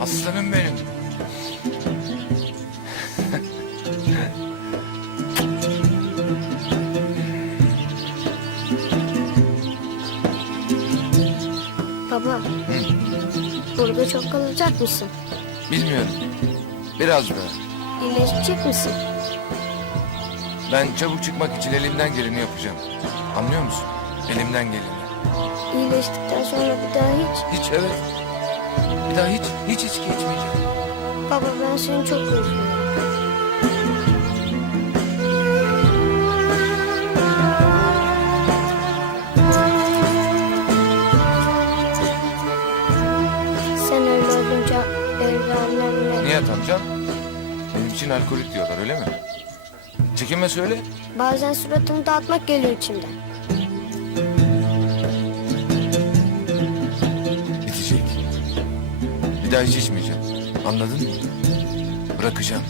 Aslanım benim. Baba. Burada çok kalacak mısın? Bilmiyorum. Biraz daha. İyileşecek misin? Ben çabuk çıkmak için elimden geleni yapacağım. Anlıyor musun? Elimden geleni. İyileştikten sonra bir daha hiç. Hiç evet. Bir daha hiç, hiç içki içmeyeceğim. Baba ben seni çok özlüyorum. Sen öyle olunca evde annemle Niye amcan? Benim için alkolik diyorlar öyle mi? Çekinme söyle. bazen suratını dağıtmak geliyor içimden. Bir daha hiç içmeyeceğim. Anladın mı? Bırakacağım.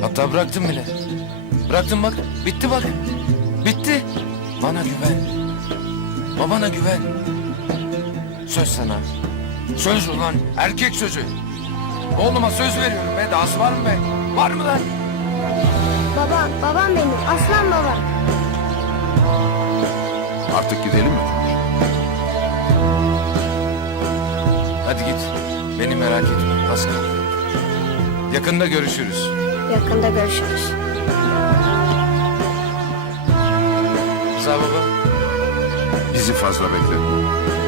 Hatta bıraktım bile. Bıraktım bak. Bitti bak. Bitti. Bana güven. Babana güven. Söz sana. Söz ulan. Erkek sözü. Oğluma söz veriyorum be. Dahası var mı be? Var mı lan? Babam, babam benim, aslan babam. Artık gidelim mi? Hadi git. Beni merak etme. Kaldı. Yakında görüşürüz. Yakında görüşürüz. Sağ ol baba. Bizi fazla bekletme.